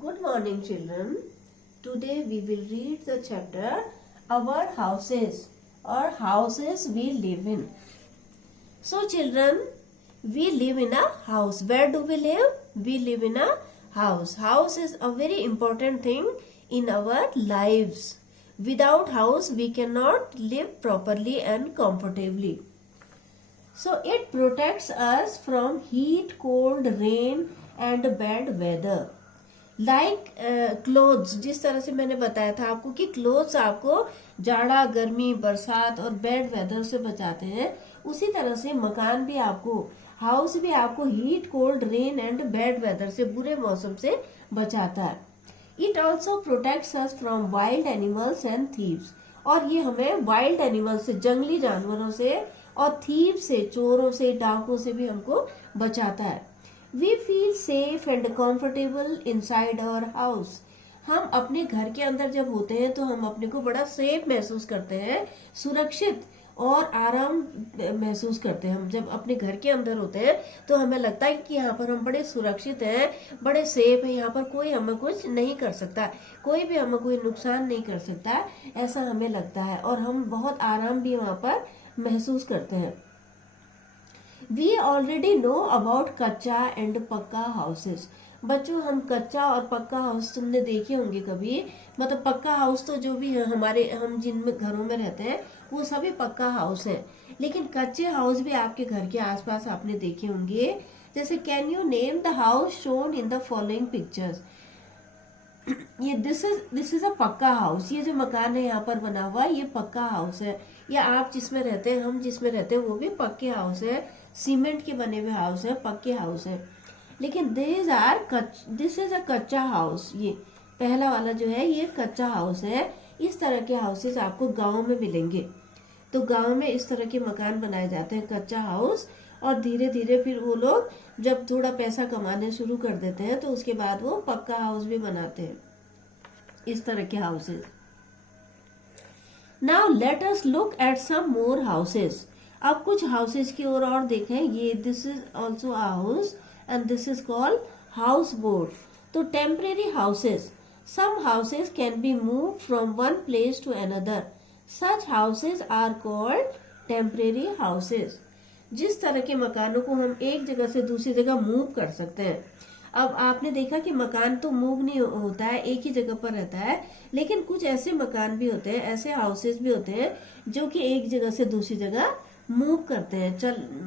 Good morning, children. Today we will read the chapter Our Houses or Houses We Live in. So, children, we live in a house. Where do we live? We live in a house. House is a very important thing in our lives. Without house, we cannot live properly and comfortably. So, it protects us from heat, cold, rain and bad weather. Like clothes, जिस तरह से मैंने बताया था आपको कि clothes आपको जाड़ा, गर्मी, बरसात और बैड वेदर से बचाते हैं, उसी तरह से मकान भी आपको, हाउस भी आपको heat, cold, rain and bad weather से, बुरे मौसम से बचाता है. It also protects us from wild animals and thieves. और ये हमें वाइल्ड एनिमल्स से, जंगली जानवरों से और थीव से, चोरों से, डाकुओं से भी हमको बचाता है. We feel safe and comfortable inside our house. हम अपने घर के अंदर जब होते हैं तो हम अपने को बड़ा सेफ महसूस करते हैं, सुरक्षित और आराम महसूस करते हैं. हम जब अपने घर के अंदर होते हैं तो हमें लगता है कि यहाँ पर हम बड़े सुरक्षित हैं, बड़े सेफ हैं, यहाँ पर कोई हमें कुछ नहीं कर सकता, कोई भी हमें कोई नुकसान नहीं कर सकता, ऐसा हमें लगता है. और हम बहुत आराम भी वहाँ पर महसूस करते हैं. We already know about कच्चा एंड पक्का हाउसेस. बच्चों, हम कच्चा और पक्का हाउस तुमने देखे होंगे कभी. मतलब पक्का हाउस तो जो भी है हमारे, हम जिन घरों में रहते हैं वो सभी पक्का हाउस हैं. लेकिन कच्चे हाउस भी आपके घर के आसपास आपने देखे होंगे. जैसे can you name the house shown in the following pictures. ये दिस इज अ पक्का हाउस. ये जो मकान है यहाँ पर बना हुआ, ये पक्का हाउस है. या आप जिसमें रहते हैं, हम जिसमें रहते हैं वो भी पक्के हाउस है, सीमेंट के बने हुए हाउस है, पक्के हाउस है. लेकिन दिस इज अ कच्चा हाउस. ये पहला वाला जो है ये कच्चा हाउस है. इस तरह के हाउसेस आपको गांव में मिलेंगे. तो गांव में इस तरह के मकान बनाए जाते हैं, कच्चा हाउस. और धीरे धीरे फिर वो लोग जब थोड़ा पैसा कमाने शुरू कर देते हैं तो उसके बाद वो पक्का हाउस भी बनाते हैं, इस तरह के houses. Now let us look at some more houses. अब कुछ हाउसेस की ओर और देखें. ये this is also a house and this is called house boat. तो temporary houses. Some houses can be move from one place to another. Such houses are called temporary houses. जिस तरह के मकानों को हम एक जगह से दूसरी जगह मूव कर सकते हैं. अब आपने देखा कि मकान तो मूव नहीं होता है, एक ही जगह पर रहता है. लेकिन कुछ ऐसे मकान भी होते हैं, ऐसे हाउसेस भी होते हैं जो कि एक जगह से दूसरी जगह मूव करते हैं.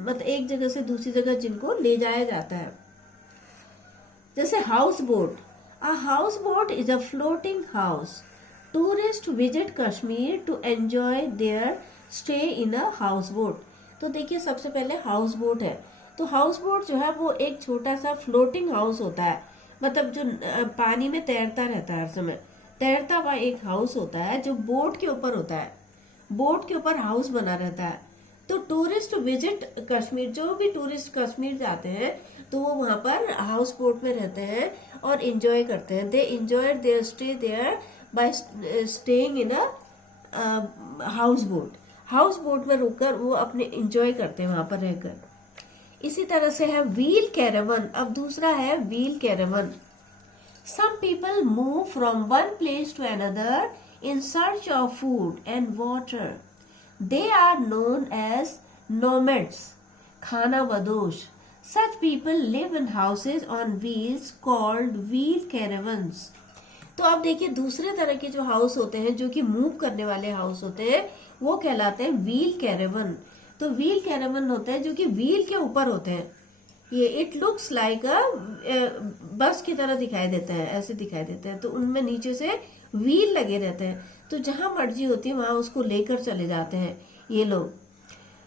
मतलब एक जगह से दूसरी जगह जिनको ले जाया जाता है. जैसे houseboat. A houseboat is a floating house. Tourist visit Kashmir to enjoy their stay in a house boat. तो देखिए, सबसे पहले हाउस बोट है. तो हाउस बोट जो है वो एक छोटा सा फ्लोटिंग हाउस होता है. मतलब जो पानी में तैरता रहता है, हर समय तैरता हुआ एक हाउस होता है जो बोट के ऊपर होता है. बोट के ऊपर हाउस बना रहता है. तो टूरिस्ट विजिट कश्मीर, जो भी टूरिस्ट कश्मीर जाते हैं तो वो वहां पर हाउस बोट में रहते हैं और एंजॉय करते हैं. They enjoy their stay there by staying in a houseboat. Houseboat में रुककर वो अपने एंजॉय करते हैं वहां पर रहकर. इसी तरह से है व्हील कैरावन. अब दूसरा है wheel caravan. Some people move from one place to another in search of food and water. They are known as nomads, खानाबदोश. Such people live in houses on wheels called wheel caravans. तो अब देखिए, दूसरे तरह के जो house होते हैं, जो कि मूव करने वाले हाउस होते हैं, वो कहलाते हैं व्हील कैरावन. तो व्हील कैरावन होते हैं जो कि व्हील के ऊपर होते हैं. ये इट लुक्स लाइक अ बस की तरह दिखाई देता है, ऐसे दिखाई देते हैं. तो उनमें नीचे से व्हील लगे रहते हैं. तो जहां मर्जी होती है वहां उसको लेकर चले जाते हैं ये लोग.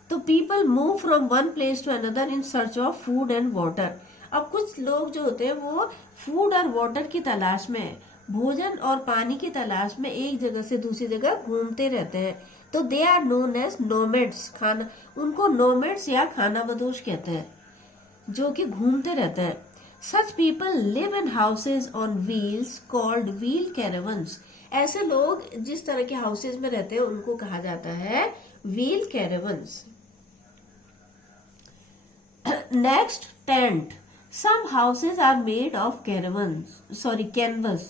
तो people move from one place to another in search of food and water. अब कुछ लोग जो होते हैं वो फूड और वाटर की तलाश में, भोजन और पानी की तलाश में एक जगह से दूसरी जगह घूमते रहते हैं. तो they are known as nomads. उनको नोमैड्स या खानाबदोश कहते हैं, जो कि घूमते रहते हैं. Such people live in houses on wheels called wheel caravans. ऐसे लोग जिस तरह के हाउसेज में रहते हैं उनको कहा जाता है wheel caravans. Next, tent. Some houses are made of canvas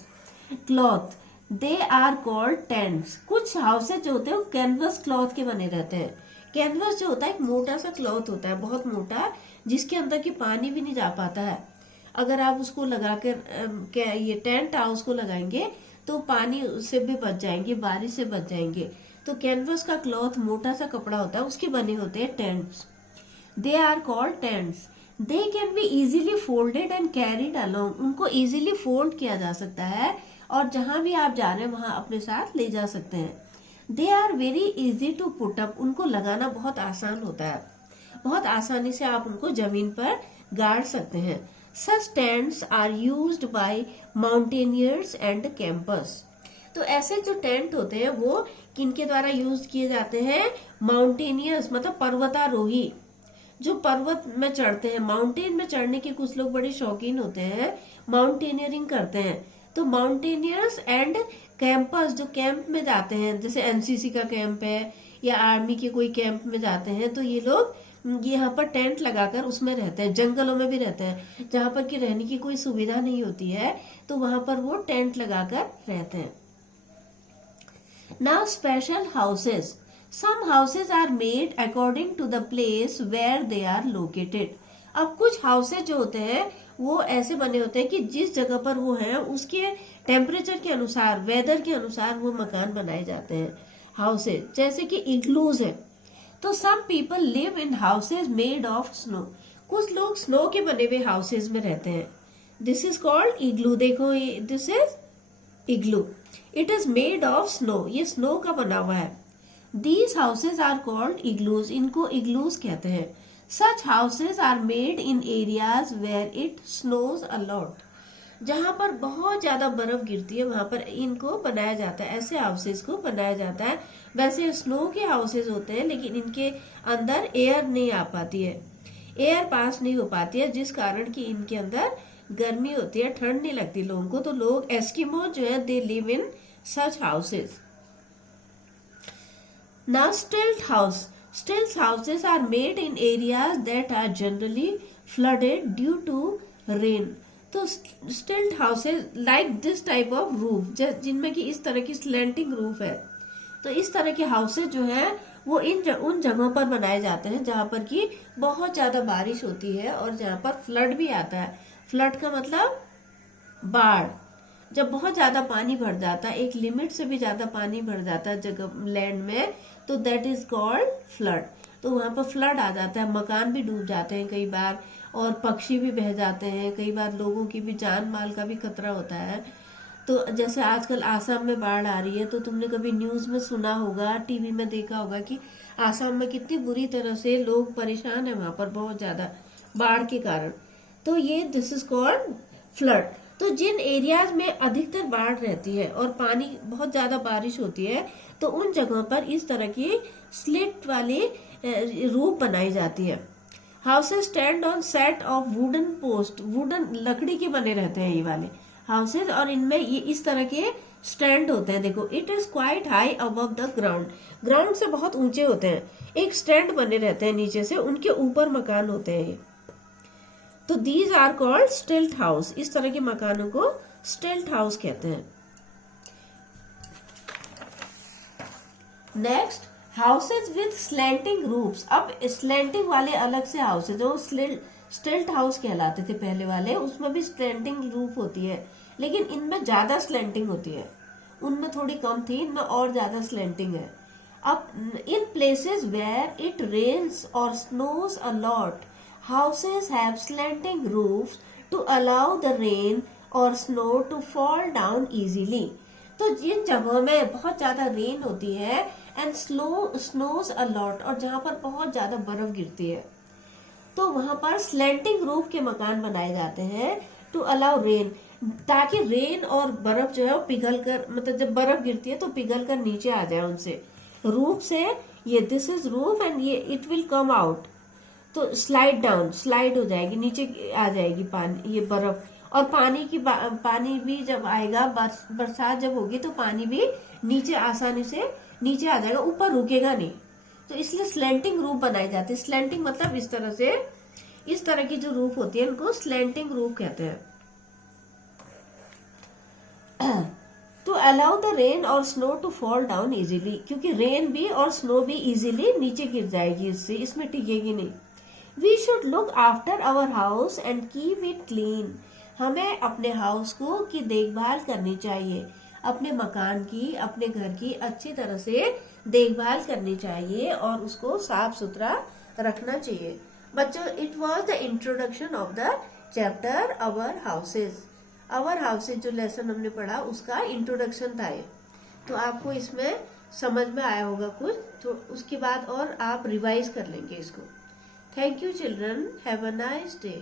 cloth. They are called tents. कुछ houses जो होते हैं वो कैनवस क्लॉथ के बने रहते हैं. कैनवस जो होता है एक मोटा सा क्लॉथ होता है, बहुत मोटा, जिसके अंदर की पानी भी नहीं जा पाता है. अगर आप उसको लगाकर ये टेंट हाउस को लगाएंगे तो पानी से भी बच जाएंगे, बारिश से बच जाएंगे. तो कैनवस का क्लॉथ मोटा सा कपड़ा होता है, उसके बने होते हैं tents. They are called tents. They can be easily folded and carried along. उनको इजीली फोल्ड किया जा सकता है और जहां भी आप जा रहे हैं वहां अपने साथ ले जा सकते हैं. They are very easy to put up. उनको लगाना बहुत आसान होता है, बहुत आसानी से आप उनको जमीन पर गाड़ सकते हैं. Such tents are used by mountaineers and campers. तो ऐसे जो टेंट होते हैं वो किनके द्वारा यूज किए जाते हैं? माउंटेनियर्स मतलब पर्वतारोही, जो पर्वत में चढ़ते हैं. माउंटेन में चढ़ने के कुछ लोग बड़े शौकीन होते हैं, माउंटेनियरिंग करते हैं. तो माउंटेनियर्स एंड कैंपर्स जो कैंप में जाते हैं, जैसे एनसीसी का कैंप है या आर्मी के कोई कैंप में जाते हैं, तो ये लोग यहाँ पर टेंट लगाकर उसमें रहते हैं. जंगलों में भी रहते हैं जहां पर कि रहने की कोई सुविधा नहीं होती है, तो वहां पर वो टेंट लगाकर रहते हैं. Now special houses. Some houses are made according to the place where they are located. अब कुछ हाउसेज जो होते हैं वो ऐसे बने होते हैं कि जिस जगह पर वो हैं उसके टेम्परेचर के अनुसार, वेदर के अनुसार वो मकान बनाए जाते हैं. हाउसेज जैसे कि इग्लूज है. तो some people live in houses made of snow. कुछ लोग स्नो के बने हुए हाउसेज में रहते हैं. दिस इज कॉल्ड इग्लू. देखो this is igloo. It is made of snow. ये स्नो का बना हुआ है. These houses are called igloos. इनको igloos कहते हैं. Such houses are made in areas where it snows a lot. जहाँ पर बहुत ज्यादा बर्फ गिरती है वहां पर इनको बनाया जाता है, ऐसे हाउसेज को बनाया जाता है. वैसे स्नो के हाउसेज होते हैं लेकिन इनके अंदर एयर नहीं आ पाती है, एयर पास नहीं हो पाती है, जिस कारण कि इनके अंदर गर्मी होती है, ठंड नहीं लगती लोगों को. तो लोग एस्किमो जो है they live in such houses. Now stilt house. Stilt houses are made in areas that are generally flooded due to rain. तो stilt houses like this type of roof, जिनमें कि इस तरह की slanting roof है. तो इस तरह के हाउसेज जो हैं वो उन जगहों पर बनाए जाते हैं जहां पर कि बहुत ज्यादा बारिश होती है और जहां पर फ्लड भी आता है. फ्लड का मतलब बाढ़. जब बहुत ज्यादा पानी भर जाता है, एक लिमिट से भी ज्यादा पानी भर जाता है जगह लैंड में, तो दैट इज कॉल्ड फ्लड. तो वहां पर फ्लड आ जाता है, मकान भी डूब जाते हैं कई बार, और पक्षी भी बह जाते हैं, कई बार लोगों की भी जान माल का भी खतरा होता है. तो जैसे आजकल आसाम में बाढ़ आ रही है, तो तुमने कभी न्यूज में सुना होगा, टीवी में देखा होगा कि आसाम में कितनी बुरी तरह से लोग परेशान है वहां पर बहुत ज्यादा बाढ़ के कारण. तो ये दिस इज कॉल्ड फ्लड. तो जिन एरियाज में अधिकतर बाढ़ रहती है और पानी बहुत ज्यादा बारिश होती है, तो उन जगहों पर इस तरह की स्लिट वाली रूफ बनाई जाती है. Houses stand on set of wooden post. Wooden लकड़ी के बने रहते हैं ये वाले हाउसेज, और इनमें ये इस तरह के स्टैंड होते हैं. देखो it is quite high above the ground. Ground से बहुत ऊंचे होते हैं. एक स्टैंड बने रहते हैं नीचे से, उनके ऊपर मकान होते हैं ये. तो these are called stilt house. इस तरह के मकानों को स्टिल्ट हाउस कहते हैं. Next houses with slanting roofs. अब स्लैंटिंग वाले अलग से हाउसेज, जो स्टिल्ट हाउस कहलाते थे पहले वाले, उसमें भी स्लैंटिंग रूफ होती है, लेकिन इनमें ज्यादा स्लैंटिंग होती है. उनमें थोड़ी कम थी, इनमें और ज्यादा स्लैंटिंग है. अब in places where it rains और snows a lot, houses have slanting roofs to allow the rain or snow to fall down easily. तो जिन जगहों में बहुत ज्यादा रेन होती है एंड स्नोज अ लॉट, और जहां पर बहुत ज्यादा बर्फ गिरती है, तो वहां पर स्लैंटिंग रूफ के मकान बनाए जाते हैं टू अलाउ रेन, ताकि रेन और बर्फ जो है वो पिघल कर, मतलब जब बर्फ गिरती है तो पिघल कर नीचे आ जाए उनसे रूफ से. ये दिस इज रूफ एंड ये इट विल कम आउट. तो स्लाइड डाउन, स्लाइड हो जाएगी, नीचे आ जाएगी पानी, ये बर्फ. और पानी भी जब आएगा, बरसात जब होगी तो पानी भी नीचे आसानी से नीचे आ जाएगा, ऊपर रुकेगा नहीं. तो इसलिए स्लैंटिंग रूफ बनाए जाते हैं. स्लैंटिंग मतलब इस तरह से इस तरह की जो रूफ होती है इनको स्लैंटिंग रूफ कहते हैं। टू अलाउ द रेन और snow to fall down easily, क्योंकि रेन भी और स्नो भी इजीली नीचे गिर जाएगी, इससे इसमें टिकेगी नहीं। We should look after our house and keep it clean, हमें अपने हाउस को की देखभाल करनी चाहिए, अपने मकान की, अपने घर की अच्छी तरह से देखभाल करनी चाहिए और उसको साफ सुथरा रखना चाहिए। बच्चों, it was the introduction of the chapter our houses. Our houses जो लेसन हमने पढ़ा उसका इंट्रोडक्शन था ये। तो आपको इसमें समझ में आया होगा कुछ, तो उसके बाद और आप रिवाइज कर लेंगे इसको। Thank you children, have a nice day.